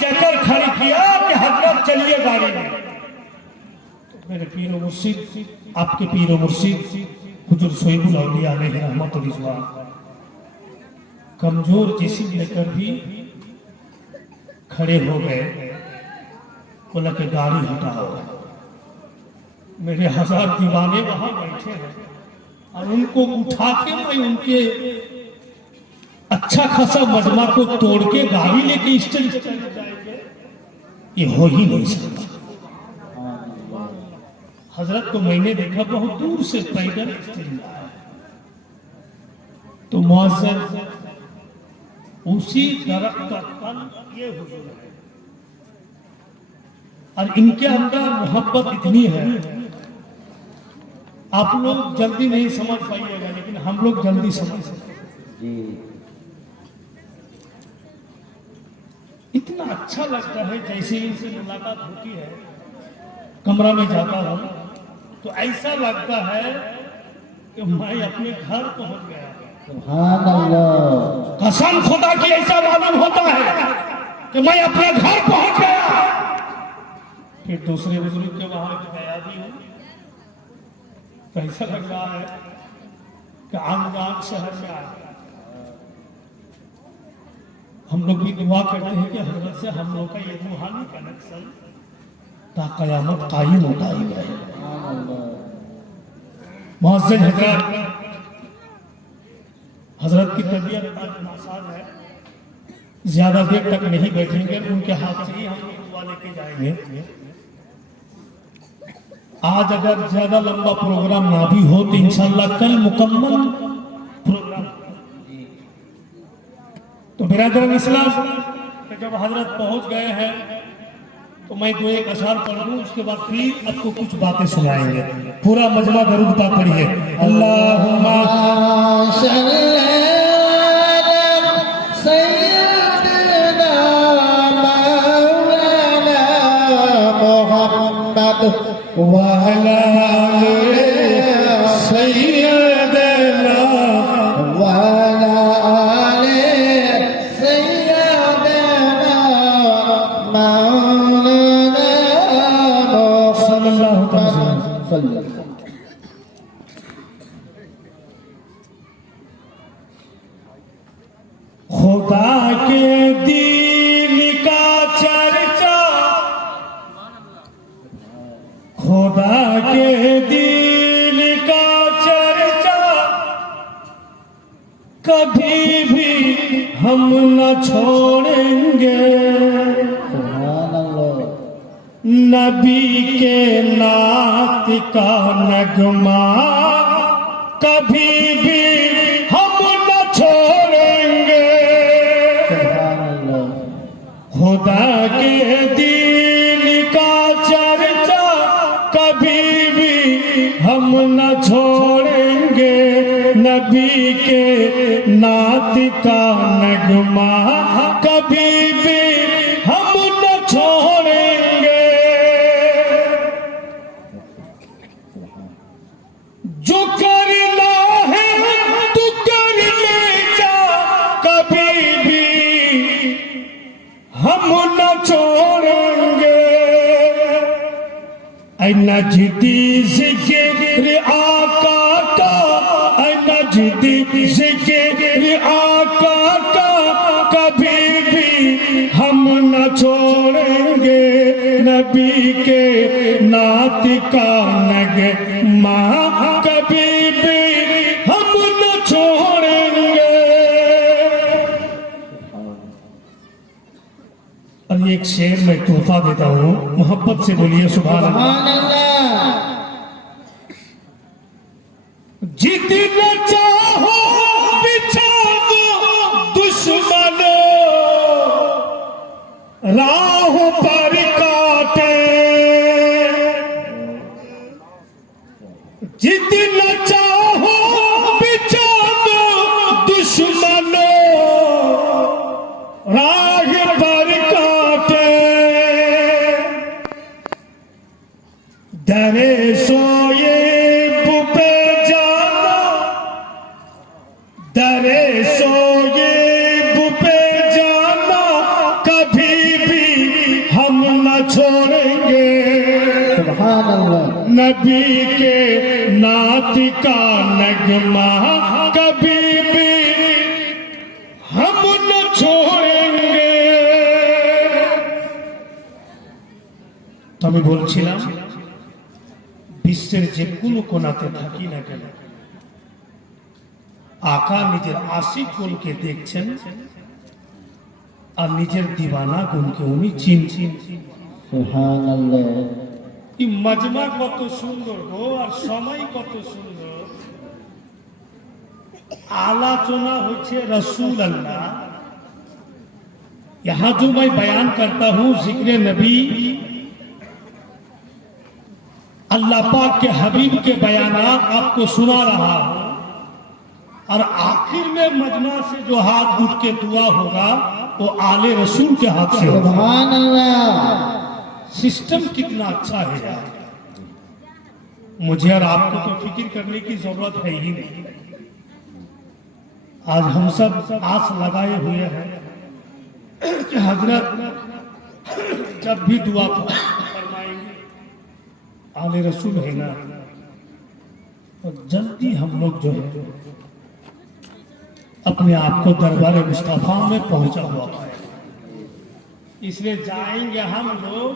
जाकर खड़ी किया कि हजरत चलिए गाड़ी में। तो मेरे पीर मुर्शिद, आपके पीर मुर्शिद हुजूर सोहिबुल औलिया अलैहि रहमत व रिज़वान कमजोर जिस्म लेकर भी खड़े हो गए। बोला कि गाड़ी हटाओ। मेरे 1000 दीवाने वहां बैठे हैं और उनको उठा के मैं उनके अच्छा खासा मजमा को तोड़ के गाड़ी लेके स्टेज पे चले जाएंगे, ये हो ही नहीं सकता। हजरत को मैंने देखा बहुत दूर से पैदल स्टेज आया, तो मुअज्जिन उसी दरख्त का तन ये हुजूर है और इनके अंदर मोहब्बत इतनी है, आप लोग जल्दी नहीं समझ पाइएगा लेकिन हम लोग जल्दी समझ सकते। इतना अच्छा लगता है जैसे इनसे मुलाकात होती है, कमरा में जाता हूं तो ऐसा लगता है कि मैं अपने घर पहुंच गया। सुभान अल्लाह, कसम खुदा की ऐसा मालूम होता है कि मैं अपने घर पहुंच गया। फिर दूसरे बुजुर्ग के वहां गया भी हूं तो ऐसा लग रहा है कि अनजान शहर में आ गया। हम लोग भी दुआ करते हैं कि हजरत से हम लोग का ये रूहानी कनेक्शन ता कयामत कायम होता ही रहे। मुअज्जिन हजरत की तबीयत आज नासाज है, ज्यादा देर तक नहीं बैठेंगे, उनके हाथ से ही हम दुआ लेके जाएंगे। आज अगर ज्यादा लंबा प्रोग्राम ना भी हो तो इंशाल्लाह कल मुकम्मल प्रोग्राम। तो बिरादर इस्लाम, जब हजरत पहुंच गए हैं तो मैं 2-1 अशआर पढ़ लूं, उसके बाद फिर आपको कुछ बातें सुनाएंगे। पूरा मजमा दरूद पाक पढ़िए। अल्लाहुम्मा वअला सय्यदना वअला आले सय्यदना मौलाना सल्लल्लाहु अलैहि वसल्लम। खुदा के दीन का चर्चा, खुदा के दीन का चर्चा कभी भी हम न छोड़ेंगे। सुभान अल्लाह, नबी के नात का नगमा कभी भी हम न छोड़ेंगे। सुभान अल्लाह, खुदा के दीन का चर्चा कभी भी हम न छोड़ेंगे। नबी के नात का नगमा कभी भी हम न छोड़ेंगे। जो करना है तू कर ले जा, कभी भी हम न छोड़ेंगे। ऐ नजदी ज़िक्र आका का, ऐ नजदी ज़िक्र आका का कभी भी हम न छोड़ेंगे। नबी के नात का नगमा कभी भी हम न छोड़ेंगे। और एक शेर मैं तोहफा देता हूँ, मोहब्बत से बोलिए सुभान अल्लाह। सुभान अल्लाह, जितना चाहो बिछा दो दुश्मनों, राह पर काटे। जितना चाहो बिछा दो दुश्मनों, राह पर काटे। डरे सोए पे जाना, डरे सोए पे जाना कभी भी Subhanallah. नबी के नात का नगमा कभी भी हम न छोड़ेंगे। তো আমি বলছিলাম বিশ্বের যে কোনো কোণাতে থাকি না কেন আকা নিজের আশিক গুণকে দেখছেন আর নিজের দিবানা গুণকে উনি চিনছেন। Subhanallah. এই মজমা কত সুন্দর গো আর সময় কত সুন্দর। आलोचना होच्छे रसूल अल्लाह। यहाँ जो मैं बयान करता हूँ जिक्र नबी अल्लाह पाक के हबीब के बयानात आपको सुना रहा हूँ और आखिर में मजमा से जो हाथ उठ के दुआ होगा वो आले रसूल के हाथ से होगा। Subhanallah. सिस्टम कितना अच्छा है यार। मुझे और आपको तो फिक्र करने की जरूरत है ही नहीं। आज हम सब आस लगाए हुए हैं कि हजरत जब भी दुआ फरमाएंगे आले रसूल है ना तो जल्दी हम लोग जो है अपने आप को दरबार मुस्तफा में पहुंचा हुआ है। इसलिए जाएंगे हम लोग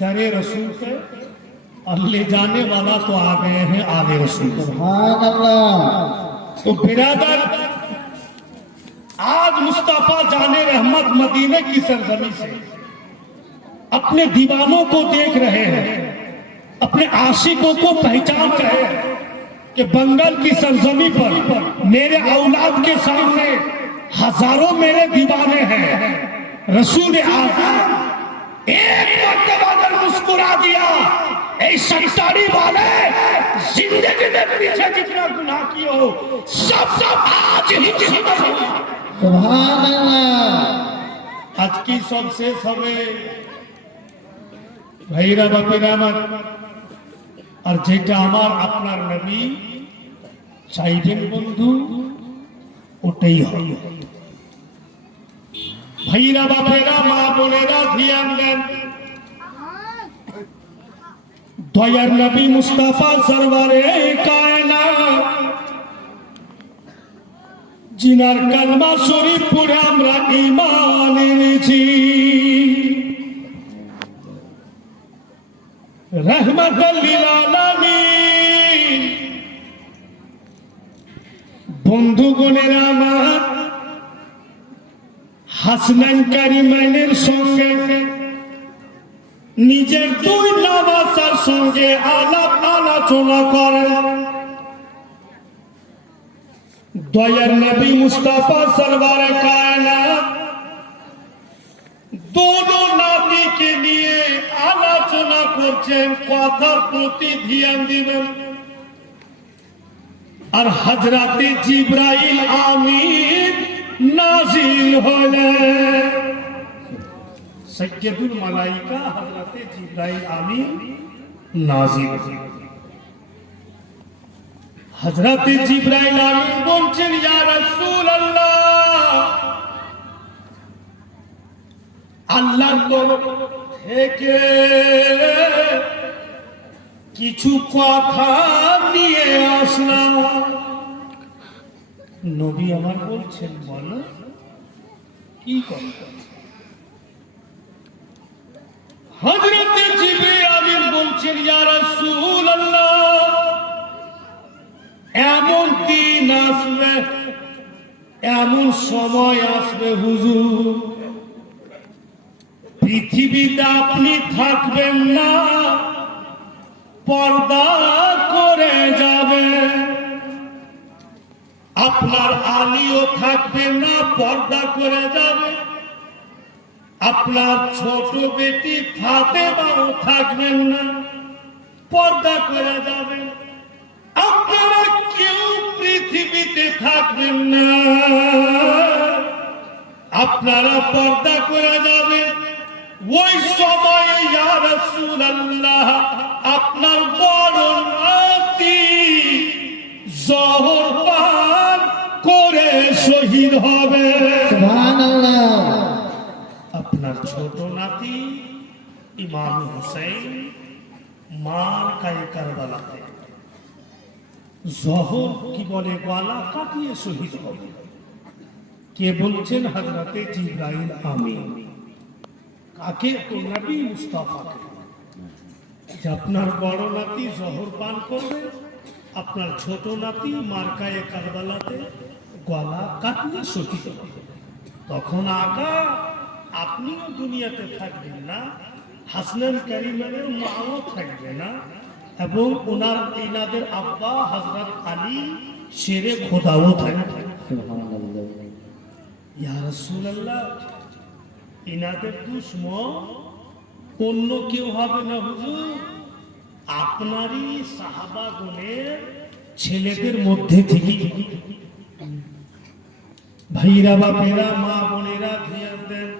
दरे रसूल पे और ले जाने वाला तो आ गए हैं आले रसूल। Subhanallah. तो बिरादर आज मुस्तफा जाने रहमत मदीने की सरजमी से अपने दीवानों को देख रहे हैं, अपने आशिकों को पहचान रहे हैं कि बंगाल की सरजमी पर मेरे औलाद के सामने हजारों मेरे दीवाने हैं। रसूल आज़म एक मर्तबा अगर मुस्कुरा दिया सट्टारी वाले जिंदगी में पीछे जितना गुनाह किए हो सब आज ही खत्म हुआ। Subhanallah. आज की सबसे सबे ভাইরা বাপেরা আমার আর যেটা আমার আপনার নবী চাইবেন বন্ধু ওটাই হবে। ভাইরা বাপেরা মা বোনেরা ধ্যান দেন দয়ার নবী মুস্তাফা সরওয়ারে কায়নাত জিনার কালমা শরীফ পড়ে আমরা ঈমান এনেছি। রহমাতুল লিল আলামিন বন্ধুগণেরা আমার হাসনাইন কারিমাইনের সঙ্গে নিজের দুই নওয়াসার সঙ্গে আলাপ আলোচনা করেন। দয়ার নবী মুস্তাফা সরওয়ারে কায়নাত दोनों नाती के लिए आलोचना করছেন কথার প্রতি ধ্যান দিবেন। আর হযরতে জিবরাইল আমিন নাজিল হলেন। সৈয়দুল মালাইকা হযরতে জিবরাইল আমিন নাজিল হলেন। হযরতে জিবরাইল আমিন বলছেন ইয়া রাসূলুল্লাহ আল্লাহর তরফ থেকে কিছু কথা নিয়ে আসলাম। নবী আমার বলছেন বলো কি কথা। হযরতে জিবরাইল আমিন বলছেন ইয়া রাসূলুল্লাহ এমন দিন আসবে এমন সময় আসবে হুজুর পৃথিবীতে আপনি থাকবেন না পর্দা করে যাবে। আপনার আলীও থাকবেন না পর্দা করে যাবে। আপনার ছোট বেটি ফাতেমাও থাকবেন না পর্দা করে যাবে। আপনারা কেউ পৃথিবীতে থাকবেন না আপনারা পর্দা করে যাবে। ওই সময় ইয়া রাসূলুল্লাহ আপনার বড় নাতি জহর পান করে শহীদ হবে। সুবহানাল্লাহ। আপনার ছোট নাতি ইমাম হুসাইন মার কায়ে কারবালাতে জহর কি বলে গলা কাটিয়ে শহীদ হবে। কে বলছেন? হযরতে জিবরাইল আমিন। কাকে? তো নবী মুস্তাফাকে। যে আপনার বড় নাতি জহর পান করবে, আপনার ছোট নাতি মার কায়ে কারবালাতে গলা কাটিয়ে শহীদ হবে। তখন আকা আপনিও দুনিয়াতে থাকবেন না, হাসনান কারিমের মাও থাকবে না, এবং ওনার এনাদের আব্বা হযরত আলী শেরে খোদাও থাকবে। সুবহানাল্লাহ। ইয়া রাসূলুল্লাহ, এনাদের দুশমন অন্য কেউ হবে না হুজুর, আপনারই সাহাবাগণের ছেলেদের মধ্যে থেকে। ভাইরা বাপেরা মা বোনেরা ধিয়ার দেন,